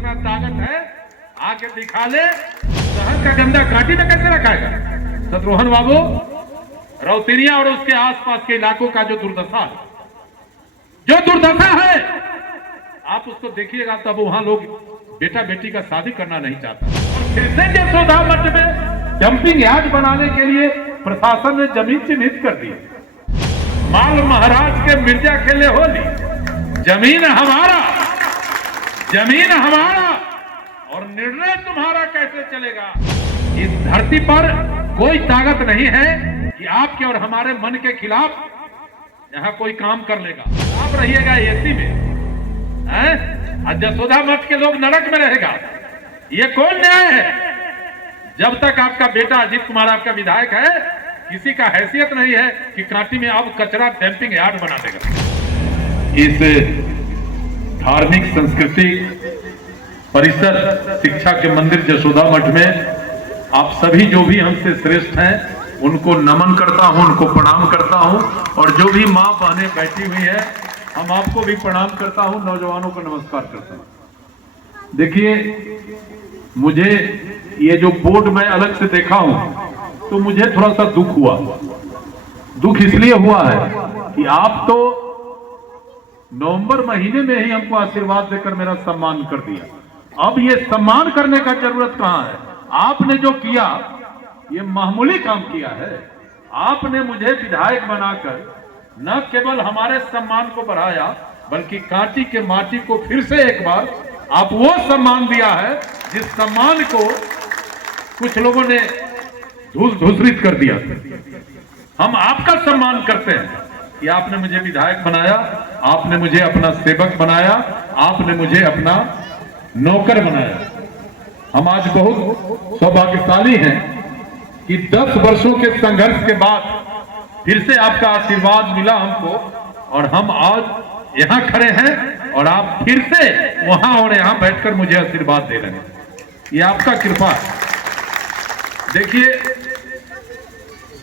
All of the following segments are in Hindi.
जितना ताकत है आके दिखा ले। शहर का गंदा घाटी में कैसे रखाएगा? शत्रुघ्न बाबू, रौतेरिया और उसके आसपास के इलाकों का जो दुर्दशा है आप उसको देखिएगा, तब वहां लोग बेटा बेटी का शादी करना नहीं चाहता। और फिर से यशोदा मठ में डंपिंग यार्ड बनाने के लिए प्रशासन ने जमीन चिन्हित कर दी। माल महाराज के मिर्जा खेले होली, जमीन हमारा और निर्णय तुम्हारा कैसे चलेगा? इस धरती पर कोई ताकत नहीं है कि आपके और हमारे मन के खिलाफ यहां कोई काम कर लेगा। आप रहिएगा एसी में, यशोदा मठ के लोग नरक में रहेगा। ये कौन न्याय है? जब तक आपका बेटा अजीत कुमार आपका विधायक है, किसी का हैसियत नहीं है कि कांटी में अब कचरा डंपिंग यार्ड बना देगा। इस धार्मिक संस्कृति परिसर शिक्षा के मंदिर यशोदा मठ में आप सभी जो भी हमसे श्रेष्ठ हैं उनको नमन करता हूं, उनको प्रणाम करता हूं। और जो भी मां बहनें बैठी हुई है, हम आपको भी प्रणाम करता हूं, नौजवानों को नमस्कार करता हूं। देखिए, मुझे ये जो बोर्ड मैं अलग से देखा हूं तो मुझे थोड़ा सा दुख हुआ। दुख इसलिए हुआ है कि आप तो नवंबर महीने में ही हमको आशीर्वाद देकर मेरा सम्मान कर दिया। अब ये सम्मान करने का जरूरत कहां है? आपने जो किया ये मामूली काम किया है। आपने मुझे विधायक बनाकर न केवल हमारे सम्मान को बढ़ाया, बल्कि कांटी के माटी को फिर से एक बार आप वो सम्मान दिया है जिस सम्मान को कुछ लोगों ने धूसरित कर दिया। हम आपका सम्मान करते हैं कि आपने मुझे विधायक बनाया, आपने मुझे अपना सेवक बनाया, आपने मुझे अपना नौकर बनाया। हम आज बहुत सौभाग्यशाली हैं कि 10 वर्षों के संघर्ष के बाद फिर से आपका आशीर्वाद मिला हमको, और हम आज यहां खड़े हैं और आप फिर से वहां और यहां बैठकर मुझे आशीर्वाद दे रहे हैं। ये आपका कृपा है। देखिए,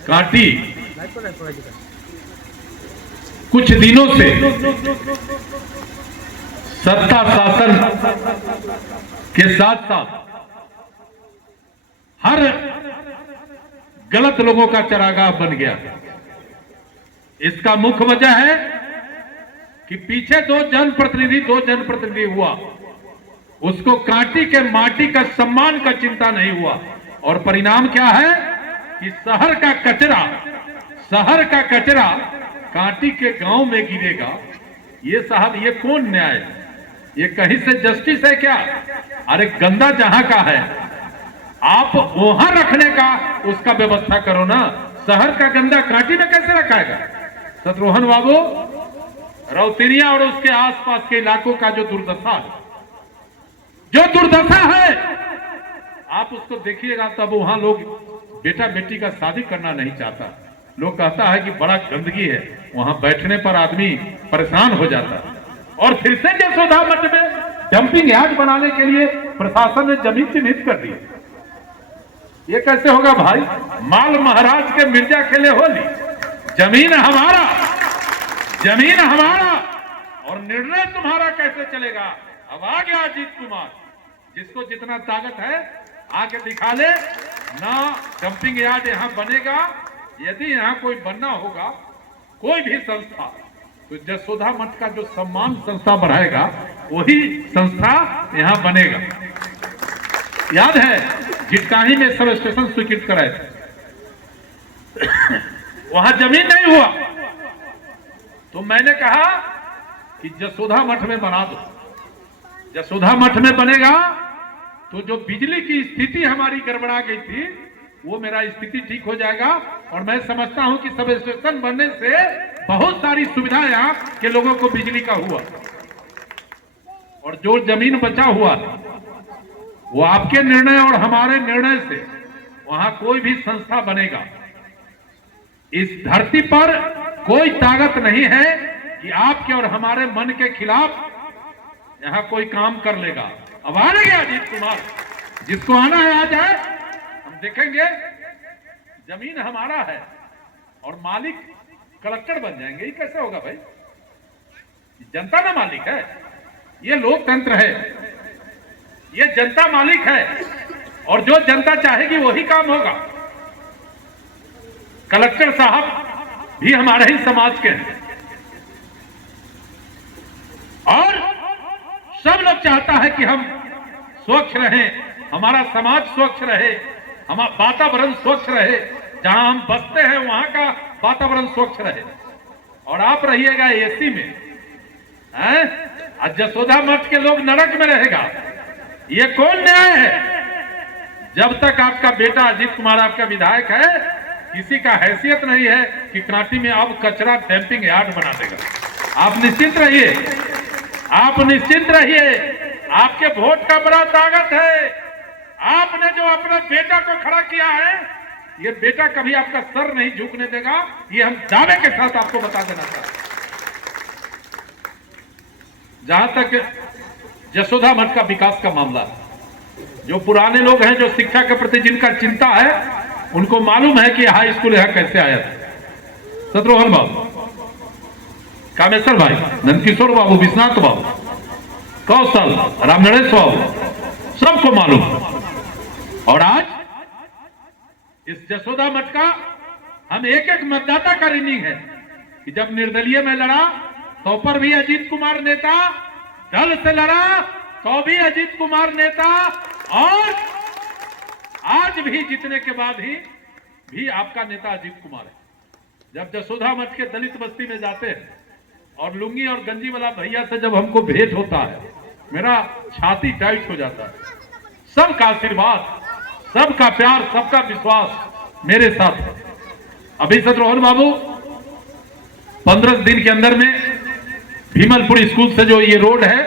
कांटी कुछ दिनों से सत्ता शासन के साथ साथ हर गलत लोगों का चरागाह बन गया। इसका मुख्य वजह है कि पीछे दो जनप्रतिनिधि हुआ, उसको कांटी के माटी का सम्मान का चिंता नहीं हुआ। और परिणाम क्या है कि शहर का कचरा कांटी के गांव में गिरेगा। ये साहब, ये कौन न्याय है? ये कहीं से जस्टिस है क्या? अरे गंदा जहां का है आप वहां रखने का उसका व्यवस्था करो ना। शहर का गंदा कांटी में कैसे रखाएगा? शत्रुघ्न बाबू, रौतेरिया और उसके आसपास के इलाकों का जो दुर्दशा है आप उसको देखिएगा, तब वहां लोग बेटा बेटी का शादी करना नहीं चाहता। लोग कहता है कि बड़ा गंदगी है, वहां बैठने पर आदमी परेशान हो जाता है। और फिर से यशोदा मठ में डंपिंग यार्ड बनाने के लिए प्रशासन ने जमीन चिन्हित कर दी। ये कैसे होगा भाई? माल महाराज के मिर्जा खेले होली, जमीन हमारा और निर्णय तुम्हारा कैसे चलेगा? अब आ गया अजीत कुमार, जिसको जितना ताकत है आके दिखा ले ना। डंपिंग यार्ड यहां बनेगा। यदि यहां कोई बनना होगा, कोई भी संस्था, तो यशोदा मठ का जो सम्मान संस्था बढ़ाएगा वही संस्था यहां बनेगा। याद है जिटकाही में सब स्टेशन स्वीकृत कराए थे, वहां जमीन नहीं हुआ तो मैंने कहा कि यशोदा मठ में बना दो। यशोदा मठ में बनेगा तो जो बिजली की स्थिति हमारी गड़बड़ा गई थी वो मेरा स्थिति ठीक हो जाएगा। और मैं समझता हूं कि सब स्टेशन बनने से बहुत सारी सुविधा यहाँ के लोगों को बिजली का हुआ। और जो जमीन बचा हुआ वो आपके निर्णय और हमारे निर्णय से वहां कोई भी संस्था बनेगा। इस धरती पर कोई ताकत नहीं है कि आपके और हमारे मन के खिलाफ यहां कोई काम कर लेगा। अब आ गया अजीत कुमार, जिसको आना है आ जाए, हम देखेंगे। जमीन हमारा है और मालिक कलेक्टर बन जाएंगे, ये कैसे होगा भाई? जनता ना मालिक है, ये लोकतंत्र है। ये जनता मालिक है और जो जनता चाहेगी वही काम होगा। कलेक्टर साहब भी हमारे ही समाज के हैं और सब लोग चाहता है कि हम स्वच्छ रहें, हमारा समाज स्वच्छ रहे, हमारा वातावरण स्वच्छ रहे, जहां हम बसते हैं वहां का वातावरण स्वच्छ रहे। और आप रहिएगा एसी में, हैं? और जसोदा मठ के लोग नरक में रहेगा। ये कौन न्याय है? जब तक आपका बेटा अजीत कुमार आपका विधायक है, किसी का हैसियत नहीं है कि कांटी में अब कचरा डंपिंग यार्ड बना देगा। आप निश्चिंत रहिए, आप निश्चिंत रहिए, आपके वोट का बड़ा ताकत है। आपने जो अपने बेटा को खड़ा किया है, ये बेटा कभी आपका सर नहीं झुकने देगा, ये हम दावे के साथ आपको बता देना चाहते हैं। जहां तक जसोदा मठ का विकास का मामला, जो पुराने लोग हैं, जो शिक्षा के प्रति जिनका चिंता है, उनको मालूम है कि हाई स्कूल यहां कैसे आया था। शत्रुघ्न बाबू, कामेश्वर भाई, नंदकिशोर बाबू, विश्वनाथ बाबू, कौशल, रामनरेश बाबू, सबको मालूम। और आज इस जसोदा मठ का हम एक एक मतदाता का ऋणी है कि जब निर्दलीय में लड़ा तो पर भी अजीत कुमार नेता, दल से लड़ा तो भी अजीत कुमार नेता, और आज भी जीतने के बाद भी आपका नेता अजीत कुमार है। जब जसोदा मठ के दलित बस्ती में जाते हैं और लुंगी और गंजी वाला भैया से जब हमको भेंट होता है, मेरा छाती टाइट हो जाता है। सबका आशीर्वाद, सबका प्यार, सबका विश्वास मेरे साथ है। अभी शत्रुघ्न बाबू 15 दिन के अंदर में भीमलपुर स्कूल से जो ये रोड है,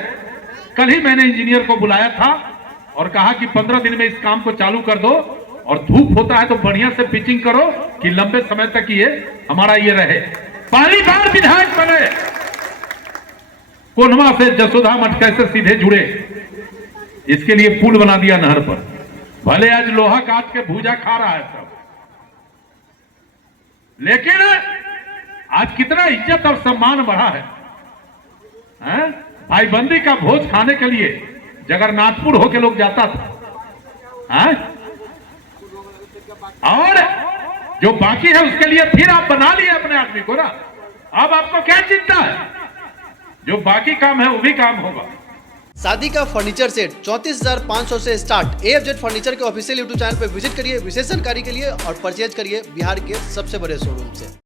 कल ही मैंने इंजीनियर को बुलाया था और कहा कि 15 दिन में इस काम को चालू कर दो, और धूप होता है तो बढ़िया से पिचिंग करो कि लंबे समय तक ये हमारा ये रहे। पहली बार विधायक बने, कोन्हवा से जसोदा मठ कैसे सीधे जुड़े, इसके लिए पुल बना दिया नहर पर। भले आज लोहा काट के भूजा खा रहा है सब, लेकिन आज कितना इज्जत और सम्मान बढ़ा है। भाईबंदी का भोज खाने के लिए जगन्नाथपुर होके लोग जाता था, और जो बाकी है उसके लिए फिर आप बना लिए अपने आदमी को ना। अब आपको क्या चिंता है? जो बाकी काम है वो भी काम होगा। शादी का फर्नीचर सेट 34,500 से स्टार्ट। AFZ फर्नीचर के ऑफिशियल यूट्यूब चैनल पर विजिट करिए विशेष जानकारी के लिए और परचेज करिए बिहार के सबसे बड़े शोरूम से।